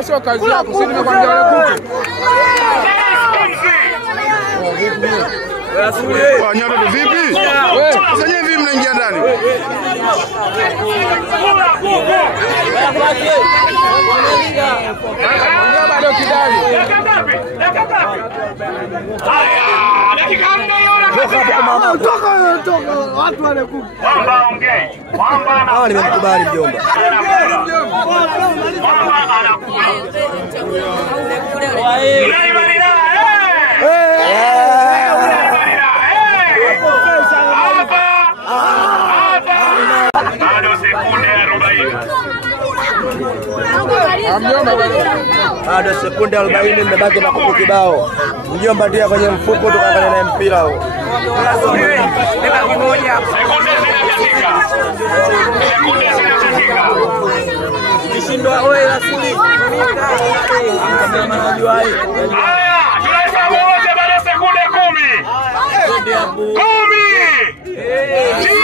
Hiyo sio kazi yako, sisi nimekwambia wewe kuku. Kwa nyoto vipi? Sasa nyewe vipi mnaingia ndani? Bado kidali. Toka watu wale kuku. Mwamba ongei. Mwamba ana. Hawa nimemkubali mjomba. Mwamba anakula. Bado sekunde 40. Bado sekunde 40 mmebaki na kuku kibao. Mjomba ndio kwenye mfuko tukaangalia na mpira huo. Sekunde zinakatika. Sekunde zinakatika. Kishindwa wewe rasmi. Haya, tunahesabu wote baada ya sekunde 10. 10.